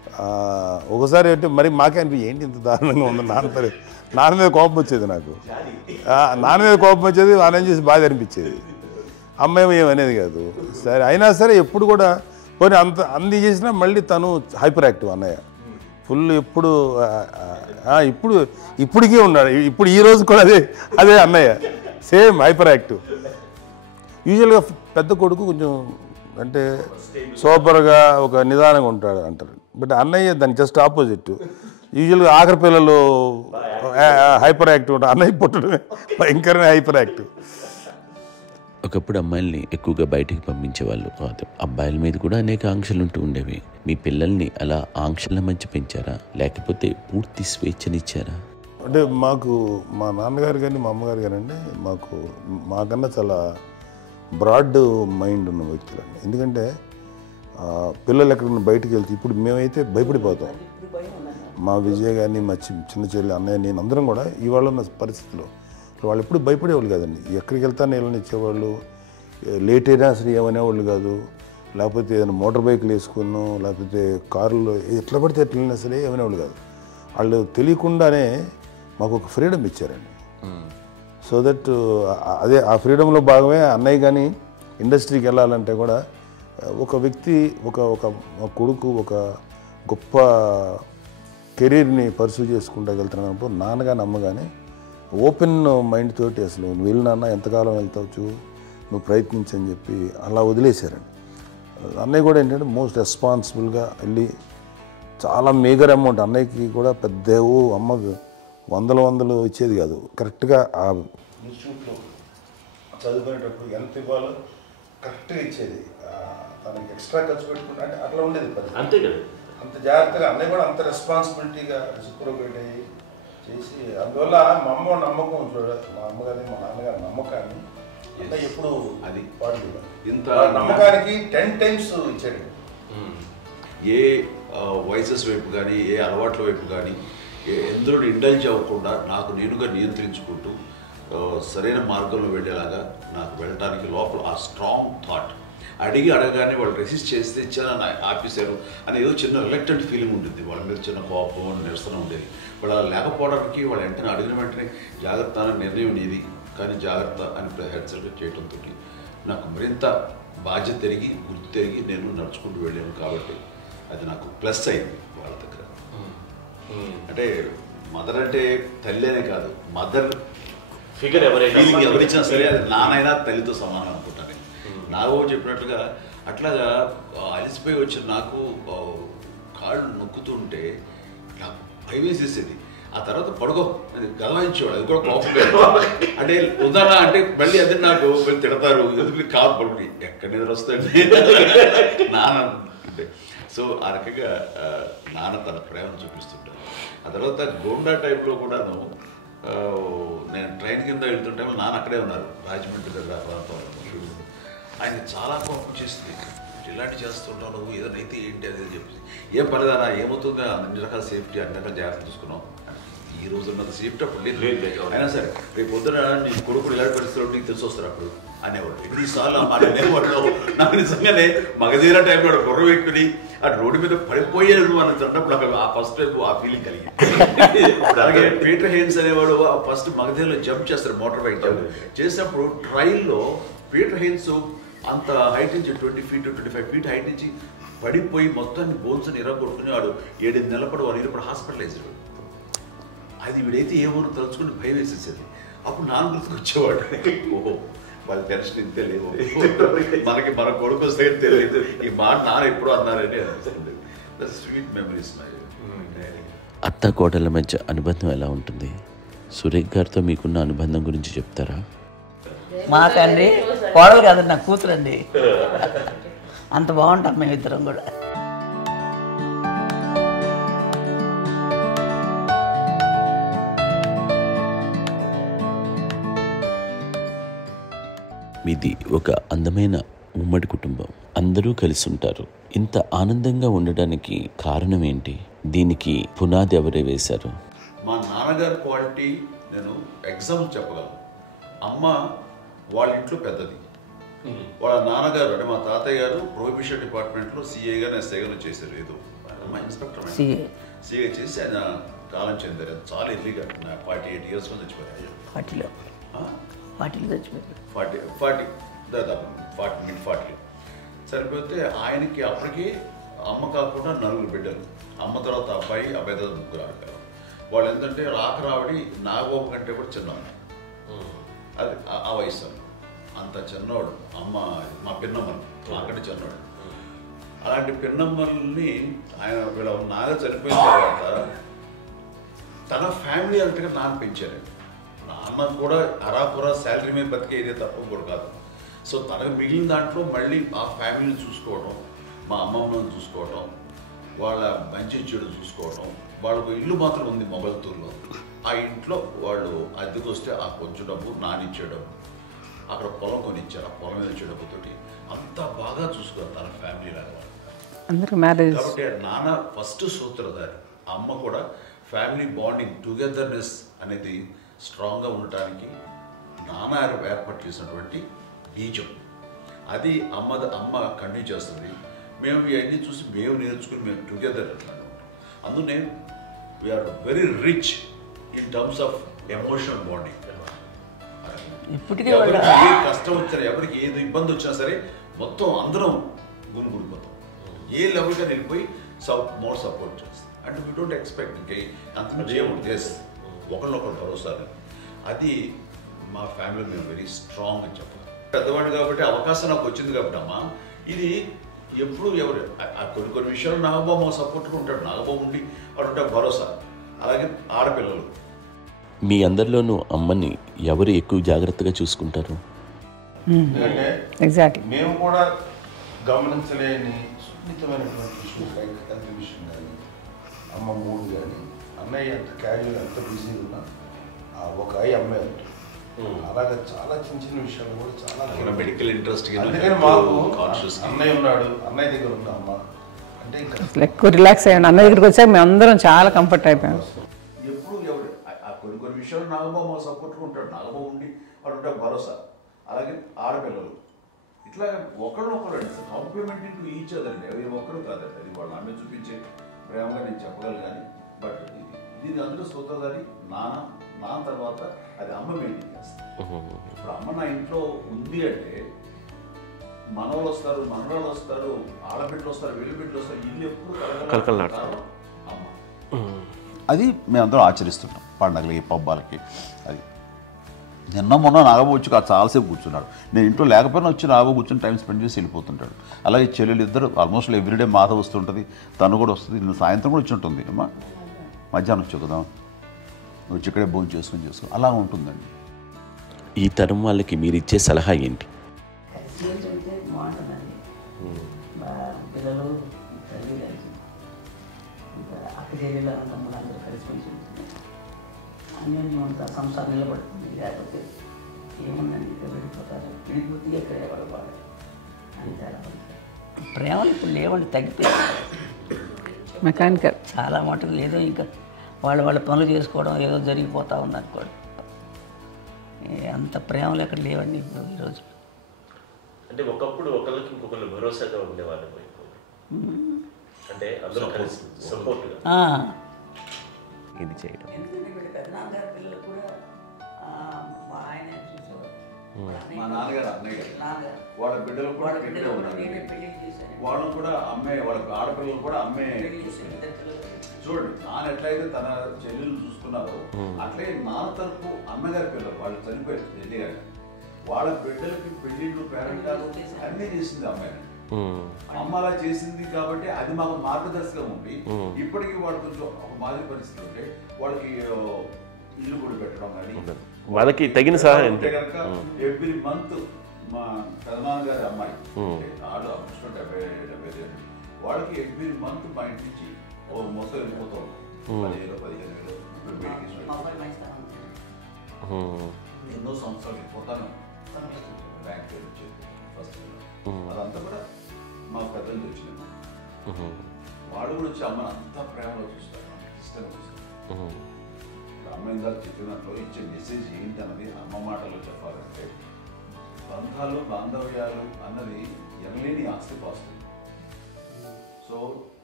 ఒకసారి అంటే మరి మాకే అనిపి ఏంటి ఇంత దారుణంగా ఉంది నాన్న మీద కోపం వచ్చేది నాకు. నాన్న మీద కోపం వచ్చేది, వాళ్ళని చూసి బాధ అనిపించేది. అమ్మాయి ఏమనేది కాదు. సరే అయినా సరే ఎప్పుడు కూడా పోనీ అంది చేసినా మళ్ళీ తను హైపర్ యాక్టివ్ అన్నయ్య. ఫుల్ ఇప్పటికీ ఉన్నాడు. ఇప్పుడు ఈ రోజు కూడా అదే అన్నయ్య, సేమ్ హైపర్ యాక్టివ్. యూజువల్గా పెద్ద కొడుకు కొంచెం అంటే సూపర్గా ఒక నిదానంగా ఉంటాడు అంటారు. బట్ అన్నయ్య దానికి జస్ట్ ఆపోజిట్. యూజువల్గా ఆఖరి పిల్లలు హైపర్ యాక్టివ్ ఉంటారు, అన్నయ్య పుట్టడమే భయంకరమైన హైపర్ యాక్టివ్. ఒకప్పుడు అమ్మాయిల్ని ఎక్కువగా బయటికి పంపించేవాళ్ళు కాదు, అబ్బాయిల మీద కూడా అనేక ఆంక్షలు ఉంటూ ఉండేవి. మీ పిల్లల్ని అలా ఆంక్షల మధ్య పెంచారా, లేకపోతే పూర్తి స్వేచ్ఛనిచ్చారా? అంటే మాకు మా నాన్నగారు కానీ మా అమ్మగారు కానీ మాకన్నా చాలా బ్రాడ్ మైండ్ ఉన్న వ్యక్తులండి. ఎందుకంటే పిల్లలు ఎక్కడన్నా బయటకు వెళ్తే ఇప్పుడు మేమైతే భయపడిపోతాం. మా విజయ్ కానీ మా చిన్న చెల్లి అన్నయ్య నేను అందరం కూడా ఇవాళ ఉన్న పరిస్థితిలో వాళ్ళు ఎప్పుడు భయపడేవాళ్ళు కాదండి. ఎక్కడికి వెళ్తాను నీళ్ళని ఇచ్చేవాళ్ళు, లేట్ అయినా అసలు ఏమనేవాళ్ళు కాదు. లేకపోతే ఏదైనా మోటార్ బైక్లు వేసుకున్నాం, లేకపోతే కారులో ఎట్లా పడితే ఎట్లయినా సరే ఏమనేవాళ్ళు కాదు. వాళ్ళు తెలియకుండానే మాకు ఒక ఫ్రీడమ్ ఇచ్చారండి. సో దట్ అదే ఆ ఫ్రీడంలో భాగమే అన్నయ్య కానీ ఇండస్ట్రీకి వెళ్ళాలంటే కూడా ఒక వ్యక్తి ఒక కొడుకు ఒక గొప్ప కెరీర్ని పర్సూ చేసుకుంటూ వెళ్తున్నప్పుడు నాన్నగాని అమ్మగానే ఓపెన్ మైండ్ తోటి అసలు నువ్వు వెళ్ళినా ఎంతకాలం వెళ్తావచ్చు, నువ్వు ప్రయత్నించని చెప్పి అలా వదిలేశారండి. అన్నయ్య కూడా ఏంటంటే మోస్ట్ రెస్పాన్సిబుల్గా వెళ్ళి చాలా మేజర్ అమౌంట్ అన్నయ్యకి కూడా పెద్ద అమ్మకు వందలు ఇచ్చేది కాదు. కరెక్ట్గా ఆ ఇన్స్టిట్యూట్లో చదువుకునేటప్పుడు ఎంత ఇవ్వాలో కరెక్ట్గా ఇచ్చేది. తనకి ఎక్స్ట్రా ఖర్చు పెట్టుకుంటే అంటే అట్లా ఉండేది అంతే కదా. అంత జాగ్రత్తగా అన్నయ్య కూడా అంత రెస్పాన్సిబిలిటీగా రెసిప్రోకేట్ అయ్యి చేసి అందువల్ల మా అమ్మ నమ్మకం మా అమ్మగారి మా నాన్నగారి నమ్మకాన్ని అన్నయ్య ఎప్పుడు అది వాడు ఇంత నమ్మకానికి 10 times ఇచ్చాడు. ఏ వయసెస్ వైపు కానీ ఏ అలవాట్ల వైపు కానీ ఎందులో ఇండల్జ్ అవ్వకుండా నాకు నేనుగా నియంత్రించుకుంటూ సరైన మార్గంలో వెళ్ళేలాగా నాకు వెళ్ళడానికి లోపల ఆ స్ట్రాంగ్ థాట్ అడగగానే వాళ్ళు రెసిస్ట్ చేస్తే ఇచ్చారని ఆపేశారు అని ఏదో చిన్న రిలక్టెంట్ ఫీలింగ్ ఉంటుంది. వాళ్ళ మీద చిన్న కోపం నిరసన ఉండేది. వాళ్ళు అలా లేకపోవడానికి వాళ్ళు వెంటనే అడిగిన వెంటనే జాగ్రత్త అనే నిర్ణయం నీది, కానీ జాగ్రత్త అని హెచ్చరిక చేయడంతో నాకు మరింత బాధ్యత తిరిగి గుర్తు తిరిగి నేను నడుచుకుంటూ వెళ్ళాను. కాబట్టి అది నాకు ప్లస్ అయింది వాళ్ళ దగ్గర. అంటే మదర్ అంటే తల్లి అనే కాదు, మదర్ ఫిగర్ ఎవరిచ్చినా సరే అది నానైనా తల్లితో సమానం అనుకుంటాను. నాకు చెప్పినట్లుగా అట్లాగా అలిసిపోయి వచ్చిన నాకు కాళ్ళు నొక్కుతుంటే నాకు భయం వేసేసేది. ఆ తర్వాత పడుకో గలవాయించేవాడు, అది కూడా కోపం. అంటే ఉదాహరణ అంటే మళ్ళీ అదే నాకు తిడతారు, ఎందుకు కాదు పడుకుని ఎక్కడ నిద్ర వస్తాయండి నాన్న అంటే. సో ఆ రకంగా నాన్న తన ప్రేమను చూపిస్తుంటాను. ఆ తర్వాత గోండా టైంలో కూడాను నేను ట్రైన్ కింద వెళ్తుంటే నాన్న అక్కడే ఉన్నారు, రాజమండ్రి దగ్గర ప్రాంతంలో. ఆయన చాలా కోపం చేస్తుంది, ఇలాంటి చేస్తుంటావు నువ్వు, ఏదైనా అయితే ఏంటి అది చెప్పి. ఏం పర్లేదన్నా ఏమవుతుందో అన్ని రకాల సేఫ్టీ అన్ని రకాల జాగ్రత్త చూసుకున్నాం. ఈ రోజు ఉన్నది సేఫ్టీ అప్పుడు లేదు. అయినా సరే రేపు పొద్దున నీ కొడుకులు ఇలాంటి పరిస్థితులు నీకు తెలిసి వస్తారు అప్పుడు అనేవాడు. ఎన్నిసార్లు ఆ మాట అనేవాడు. నాకు నిజంగానే మగధీర టైంలో గుర్ర వ్యక్తిని ఆ రోడ్డు మీద పడిపోయేది అని అన్నప్పుడు ఆ ఫస్ట్ టైం ఆ ఫీలింగ్ కలిగింది. అలాగే పీటర్ హెయిన్స్ అనేవాడు ఫస్ట్ మగధీరలో జంప్ చేస్తారు, మోటార్ బైక్ జంప్ చేసినప్పుడు ట్రైల్లో పీటర్ హెయిన్స్ అంత హైట్ నుంచి 20 feet 25 feet హైట్ నుంచి పడిపోయి మొత్తాన్ని బోన్స్ ఇరగొట్టుకుని వాడు 7 నెలల పాటు వాడు ఇరప్పుడు హాస్పిటలైజ్డ్. అది వీడైతే ఏమో తలుచుకుని భయం వేసేసేది. అప్పుడు నాన్న గుర్తుకు వచ్చేవాడు, ఓహో వాళ్ళ టెన్షన్ ఇంతే లేదు, మనకి మన కొడుకు వస్తే తెలియదు ఈ మాట నాన్న ఎప్పుడు అన్నారని అనిపిస్తుంది. Sweet memories. అత్త కోడళ్ళ మధ్య అనుబంధం ఎలా ఉంటుంది? సురేఖ్ గారితో మీకున్న అనుబంధం గురించి చెప్తారా? మాకండి కోడలు కాదు, నా కూతురండి. అంత బాగుంటాం మేమిద్దరం కూడా. మీది ఒక అందమైన ఉమ్మడి కుటుంబం, అందరూ కలిసి ఉంటారు. ఇంత ఆనందంగా ఉండడానికి కారణం ఏంటి? దీనికి పునాది ఎవరే వేశారు? మా నాన్నగారి క్వాలిటీ నేను ఎగ్జాంపుల్ చెప్పగలను. అమ్మ వాళ్ళ ఇంట్లో పెద్దది, వాళ్ళ నాన్నగారు అంటే మా తాతయ్య గారు ప్రొహిబిషన్ డిపార్ట్మెంట్లో సిఐగా ఎస్ఐగాను చేశారు. ఏదో అమ్మ ఇన్స్పెక్టర్ సిఏ సీఏ చేసి ఆయన కాలం చెందారు. చాలా ఎర్లీగా 48 years చచ్చిపోయారు. 40లో చచ్చిపోయారు. 40 దాదాపు 40 సరిపోతే ఆయనకి అప్పటికి అమ్మ కాకుండా 4 బిడ్డలు. అమ్మ తర్వాత అబ్బాయి తర్వాత 3 ఆడపిల్లలు. వాళ్ళు ఏంటంటే రాకరావడి నాగబాబు కంటే కూడా చిన్నవాడు. అది ఆ వయసు అంత చిన్నవాడు. అమ్మ మా పిన్నమ్మని నాకంటే చిన్నవాడు. అలాంటి పిన్నమ్మల్ని ఆయన వీళ్ళ నాగ చనిపోయిన తర్వాత తన ఫ్యామిలీ అంతగా నాన్న పెంచారు. నాన్న కూడా అరాపురా శాలరీ మీద బతికేదే తప్ప కూడా కాదు. సో తనకు మిగిలిన దాంట్లో మళ్ళీ ఆ ఫ్యామిలీని చూసుకోవడం, మా అమ్మమ్మని చూసుకోవడం, వాళ్ళ మంచి చెడు చూసుకోవడం. వాళ్ళకు ఇల్లు మాత్రం ఉంది మొగల్తూరులో. ఆ ఇంట్లో వాళ్ళు అద్దెకు వస్తే ఆ కొంచెం డబ్బు నానిచ్చే డబ్బు, అక్కడ పొలం కొనిచ్చారు. ఆ పొలం ఇచ్చే డబ్బుతోటి అంతా బాగా చూసుకోరు తన ఫ్యామిలీ లాగా. కాబట్టి నాన్న ఫస్ట్ సూత్రధారి. అమ్మ కూడా ఫ్యామిలీ బాండింగ్ టుగెదర్నెస్ అనేది స్ట్రాంగ్గా ఉండటానికి నాన్న ఏర్పాటు చేసినటువంటి బీజం. అది అమ్మ కంటిన్యూ చేస్తుంది. మేము ఇవన్నీ చూసి మేము నేర్చుకుని మేము టుగెదర్ అంటున్నాము. అందునే we are very rich in terms of emotional bonding. ఎవరికి ఏ కష్టం వచ్చినా, ఎవరికి ఏది ఇబ్బంది వచ్చినా సరే మొత్తం అందరం గుమిగూడిపోతాం. ఏ లెవెల్గా వెళ్ళిపోయి మోర్ సపోర్ట్ చేస్తాం. అంటే వీ డోంట్ ఎక్స్పెక్ట్ ఇంకా అంతమంది ఏముంటుంది ఒకరినొకరు భరోసా. అది మా ఫ్యామిలీ మేము వెరీ స్ట్రాంగ్ అని చెప్పాలి. పెద్దవాడు కాబట్టి అవకాశం నాకు వచ్చింది కాబట్టి అమ్మ ఇది ఎప్పుడు ఎవరు కొన్ని విషయాలు నాగబాబు మా సపోర్ట్గా ఉంటాడు. నాగబాబు ఉండి వాడు ఉంటే భరోసా. అలాగే ఆడపిల్లలు. మీ అందరిలోనూ అమ్మని ఎవరు ఎక్కువ జాగ్రత్తగా చూసుకుంటారు? ఎందుకంటే ఎగ్జాక్ట్లీ మేము కూడా గమనించలేని సున్నితమైనటువంటి ఇష్యూస్ లైక్ హెల్త్ విషయం కానీ, అమ్మ మూడు కానీ, అన్నయ్య ఎంత క్యాజువల్ ఎంత బిజీ ఉన్నా ఒక అమ్మాయి ఉంటుంది. అలాగే చాలా చిన్న విషయాలు కూడా చాలా మెడికల్ ఇంట్రెస్ట్. అందుకని మాకు అన్నయ్య ఉన్నాడు, అన్నయ్య దగ్గర ఉన్న అమ్మ అంటే ఇంకా ఎక్కువ రిలాక్స్ అయ్యాను. అన్న దగ్గరికి వచ్చాక మేము అందరం చాలా కంఫర్ట్ అయిపోయాం. ఎప్పుడు ఎవరు కొన్ని విషయాలు నాగబాబు మా సపోర్ట్గా ఉంటాడు. నాగబాబు ఉండి వాడు ఉంటే భరోసా. అలాగే ఆడపిల్లలు ఇట్లా ఒకరినొకరు అండి కాంప్లిమెంటింగ్ టు ఈచ్ అదర్ అండి. అవి ఒక్కరు కాదండి. అది వాళ్ళు అమ్మ చూపించే ప్రేమగా నేను చెప్పగలను. కానీ బట్ దీని అందరూ సూత్రధారి నాన్న తర్వాత అది అమ్మ మెయింటైన్ చేస్తుంది. ఇప్పుడు అమ్మ నా ఇంట్లో ఉంది అంటే మనవాళ్ళు వస్తారు, మనవాళ్ళు వస్తారు, ఆడబిడ్డలు వస్తారు, వీళ్ళ బిడ్డలు వస్తారు. ఇల్లు ఎప్పుడు కలకలాడతారు అమ్మ. అది మేమందరం ఆచరిస్తుంటాం పండగలకి, పబ్బాలకి. అది నిన్న మొన్న నాగబాబు వచ్చి చాలాసేపు కూర్చున్నాడు. నేను ఇంట్లో లేకపోయినా వచ్చి నాగబాబు కూర్చొని టైం స్పెండ్ చేసి వెళ్ళిపోతుంటాడు. అలాగే చెల్లెలు ఇద్దరు ఆల్మోస్ట్ ఎవ్రీడే మాత వస్తుంటుంది, తను కూడా వస్తుంది. నిన్న సాయంత్రం కూడా వచ్చి ఉంటుంది. అమ్మా మధ్యాహ్నం వచ్చి కదా వచ్చి ఇక్కడే భోజనం చేసుకుని అలా ఉంటుందండి. ఈ తరం వాళ్ళకి మీరు ఇచ్చే సలహా ఏంటి? ఏంటంటే బాగుంటుందండి. పిల్లలు తల్లి కలిసి ఇంకా అక్క చెల్లెలు తమ్ముడు అందరూ కలిసిమెలిసి ఉంటుంది. అన్యోన్యం అంతా సంసారం నిలబడుతుంది. లేకపోతే ఏముందండి ఇక్కడ విడిపోతే ఎక్కడే పడబాడు అంతే. ప్రేమలు ఇప్పుడు లేవండి, తగ్గిపోయాయి. మెకానికల్ చాలా మటుకు లేదో ఇంకా వాళ్ళ పనులు చేసుకోవడం ఏదో జరిగిపోతూ ఉంది అనుకోండి. అంత ప్రేమలు ఎక్కడ లేవండి ఇప్పుడు ఈరోజు. అంటే ఒకప్పుడు ఒకరికి ఇంకొకరు భరోసాగా ఉండేవాళ్ళు. అంటే అందరూ కలిసి సపోర్ట్గా ఇది చేయడం. ఎందుకంటే వీళ్ళ పెద్దనాన్నగారి పిల్లలు కూడా ఆయన చూసేవారు. మా నాన్నగారు అన్నయ్య నాన్నగారు వాళ్ళ బిడ్డలు కూడా నేనే పెళ్లి చేశాను. వాళ్ళు కూడా అమ్మే, వాళ్ళ ఆడపిల్లలు కూడా అమ్మే. చూడండి నాన్న ఎట్లయితే తన చెల్లెలు చూసుకున్నారో అట్లే నాన్న తరపు అమ్మగారి పిల్లలు వాళ్ళు చనిపోయారు చెల్లి గారు. వాళ్ళ బిడ్డలకి పెళ్లిళ్ళు పేరెంటాలు అన్నీ చేసింది అమ్మాయి. అమ్మ అలా చేసింది కాబట్టి అది మాకు మార్గదర్శకం ఉంది. ఇప్పటికీ వాళ్ళు కొంచెం ఒక మాదిరి పరిస్థితి ఉంటే వాళ్ళకి ఇల్లు కూడా పెట్టడం కానీ వాళ్ళకి తగిన సహాయం కనుక ఎవ్రీ మంత్ మా పెదనాన్న గారి అమ్మాయి వాళ్ళు ఆల్మోస్ట్ 70 వాళ్ళకి ఎవ్రీ మంత్ మా ఇంటి నుంచి మొత్తం వెళ్ళిపోతాం 10,000-15,000 ఎన్నో సంవత్సరాలు వెళ్ళిపోతాను బ్యాంక్ నుంచి ఫస్ట్. అదంతా కూడా మా పెద్దలు వచ్చింది. వాడు కూడా వచ్చి అమ్మని అంతా ప్రేమలో చూస్తారు, ఇష్టంగా చూస్తారు. అమ్మ ఇందాక చెప్పినట్లు ఇచ్చే మెసేజ్ ఏంటన్నది అమ్మ మాటలో చెప్పాలంటే బంధాలు బాంధవ్యాలు అన్నది ఎనలేని ఆస్తిపాస్తులు. సో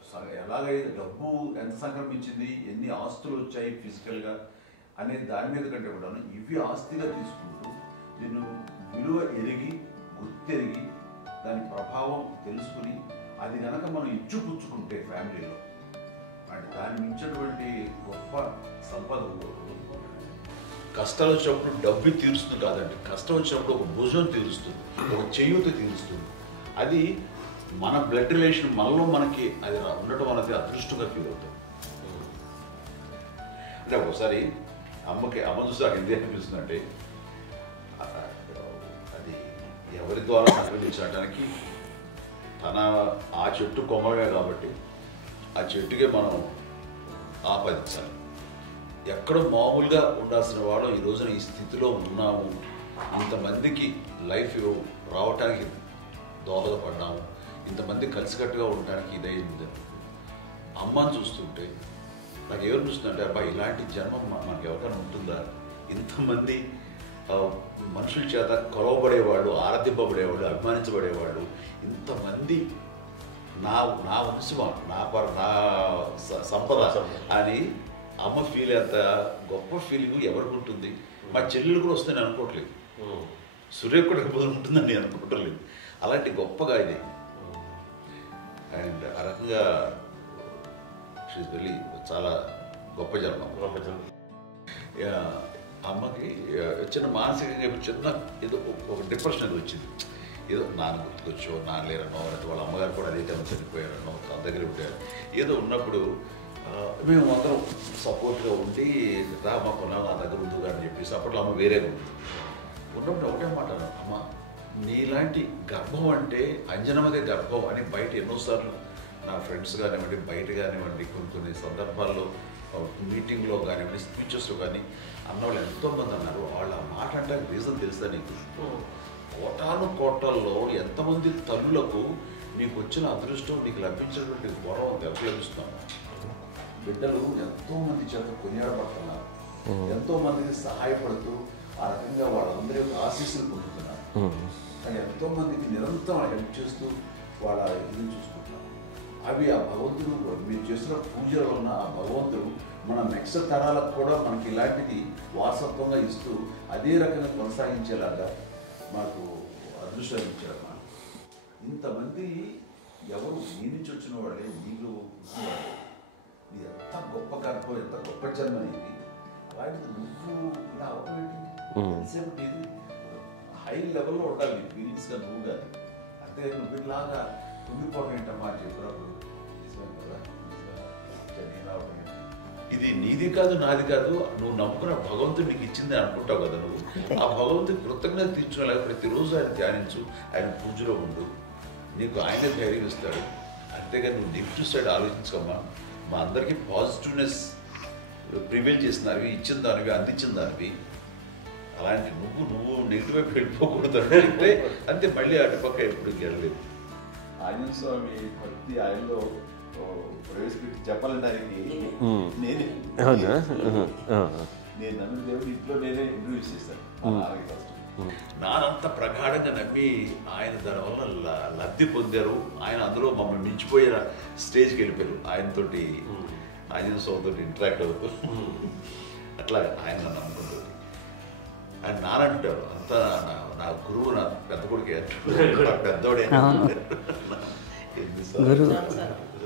ఎలాగైతే డబ్బు ఎంత సంక్రమించింది, ఎన్ని ఆస్తులు వచ్చాయి ఫిజికల్గా అనే దాని మీద కంటే కూడా ఇవి ఆస్తిగా తీసుకుంటూ నేను విలువ ఎరిగి గుర్తెరిగి దాని ప్రభావం తెలుసుకుని అది కనుక మనం ఇచ్చుపుచ్చుకుంటే ఫ్యామిలీలో అంటే దాన్ని మించినటువంటి గొప్ప సంపద కష్టాలు వచ్చినప్పుడు డబ్బు తీరుస్తుంది కాదండి, కష్టం వచ్చినప్పుడు ఒక భుజం తీరుస్తుంది, ఒక చేయూత తీరుస్తుంది. అది మన బ్లడ్ రిలేషన్ మనలో మనకి అది ఉండటం అనేది అదృష్టంగా ఫీల్ అవుతాం. అంటే ఒకసారి అమ్మ చూసి నాకు ఎందుకు అనిపిస్తుంది అంటే అది ఎవరి ద్వారా సంక్రమించడానికి తన ఆ చెట్టు కొమ్మగా కాబట్టి ఆ చెట్టుకే మనం ఆపాదించాలి. ఎక్కడో మామూలుగా ఉండాల్సిన వాడు ఈ రోజున ఈ స్థితిలో ఉన్నాము, ఇంతమందికి లైఫ్ రావటానికి దోహదపడ్డాము, ఇంతమంది కలిసికట్టుగా ఉండడానికి ఇదైంది. అమ్మని చూస్తుంటే నాకు ఏమనిపిస్తుందంటే అబ్బాయి ఇలాంటి జన్మం మనకు ఎవరికైనా ఉంటుందా? ఇంతమంది మనుషుల చేత కొలవబడేవాడు, ఆరాధింపబడేవాడు, అభిమానించబడేవాడు, ఇంతమంది నా వంశమా, నా సంపద అని అమ్మ ఫీల్ అంత గొప్ప ఫీలింగ్ ఎవరికి ఉంటుంది? మా చెల్లెలు కూడా వస్తుందని అనుకోవట్లేదు, సూర్య కూడా ఉంటుందని నేను అనుకోవట్లేదు. అలాంటి గొప్పగా ఇది. అండ్ ఆ రకంగా షీఈస్ వెరీ చాలా గొప్ప జన్మ. అమ్మకి చిన్న మానసికంగా చిన్న ఏదో ఒక డిప్రెషన్ అది వచ్చింది. ఏదో నాన్న గుర్తుకొచ్చో, నాన్న లేరనో, లేకపోతే వాళ్ళ అమ్మగారు కూడా అదే టైం చనిపోయారనో, తన దగ్గర ఉంటారు ఏదో ఉన్నప్పుడు మేము అందరం సపోర్ట్గా ఉండి మా కొన్నాళ్ళు నా దగ్గర ఉందిగా అని చెప్పేసి అప్పట్లో అమ్మ వేరేగా ఉంది. ఉన్నప్పుడు ఒకటే మాట అమ్మ, నీలాంటి గర్భం అంటే అంజనమదే గర్భం అని బయట ఎన్నోసార్లు నా ఫ్రెండ్స్ కానివ్వండి, బయట కానివ్వండి, కొన్ని సందర్భాల్లో మీటింగ్లో కానివ్వండి, స్పీచెస్లో కానీ అన్నవాళ్ళు ఎంతోమంది అన్నారు. వాళ్ళ మాట అంటే రీజన్ తెలుసా నీకు? కోటాను కోటల్లో ఎంతమంది తల్లులకు నీకు వచ్చిన అదృష్టం, నీకు లభించినటువంటి గౌరవం ఎవరు లభిస్తున్నాం? బిడ్డలు ఎంతోమంది చేత కొనియాడబడుతున్నారు, ఎంతోమందికి సహాయపడుతూ ఆ రకంగా వాళ్ళందరి యొక్క ఆశీస్సులు పొందుతున్నారు. కానీ ఎంతోమందికి నిరంతరం హెల్ప్ చేస్తూ వాళ్ళ ఇది చూసుకుంటున్నారు. అవి ఆ భగవంతుడు మీరు చేస్తున్న పూజలో ఉన్న ఆ భగవంతుడు మన నెక్స్ట్ తరాలకు కూడా మనకి ఇలాంటిది వారసత్వంగా ఇస్తూ అదే రకంగా కొనసాగించేలాగా మాకు అదృష్టాన్ని ఇచ్చారు. ఇంతమంది ఎవరు మీ నుంచి వచ్చిన వాళ్ళే, మీరు నీ ఎంత గొప్ప గర్భం, ఎంత గొప్ప జన్మ నీది. అలాంటిది నువ్వు ఇలా అవటమేంటి? ఎంతసేపు ఇది హై లెవెల్లో ఉండాలి నీ ఫీలింగ్స్గా నువ్వు కానీ. అంతే నువ్వు ఇలాగా కుంగిపోవడం ఏంటమ్మా అని చెప్పినప్పుడు నిజమే కదా, నేను అవటం ఇది నీది కాదు నాది కాదు, నువ్వు నమ్ముకున్న భగవంతుడు నీకు ఇచ్చింది అనుకుంటావు కదా. నువ్వు ఆ భగవంతుడి కృతజ్ఞత తీర్చుకోలేక ప్రతిరోజు ఆయన ధ్యానించు, ఆయన పూజలో ఉండు, నీకు ఆయనే ధైర్యం ఇస్తాడు. అంతేగాని నువ్వు నెగిటివ్ సైడ్ ఆలోచించుకోమ్మా. మా అందరికీ పాజిటివ్నెస్ ప్రివైల్ చేసిన దానివి, ఇచ్చిన దానివి, అందించిన దానివి. అలాంటి నువ్వు నెగిటివ్ వైపు వెళ్ళిపోకూడదు అంటే అంతే. మళ్ళీ అటుపక్క ఎప్పుడు గెలలేదు. ఆంజనేయ స్వామి భక్తి ఆయనలో ప్రవేశపెట్టి చెప్పాలంటే ఆయనకి నేనే నేను నమ్మిన దేవుడు ఇంట్లో నేనే ఇంట్రడ్యూస్ చేశాను. నానంత ప్రగాఢంగా నమ్మి ఆయన దానివల్ల లబ్ధి పొందారు. ఆయన అందులో మమ్మల్ని మించిపోయిన స్టేజ్కి వెళ్ళిపోయారు. ఆయనతోటి ఆంజనేయ స్వామితో ఇంటరాక్ట్ అవుతూ అట్లా ఆయన నమ్ముకుంటుంది. ఆయన నానంటారు అంతా నా గురువు, నా పెద్ద కొడుకే, పెద్దోడే.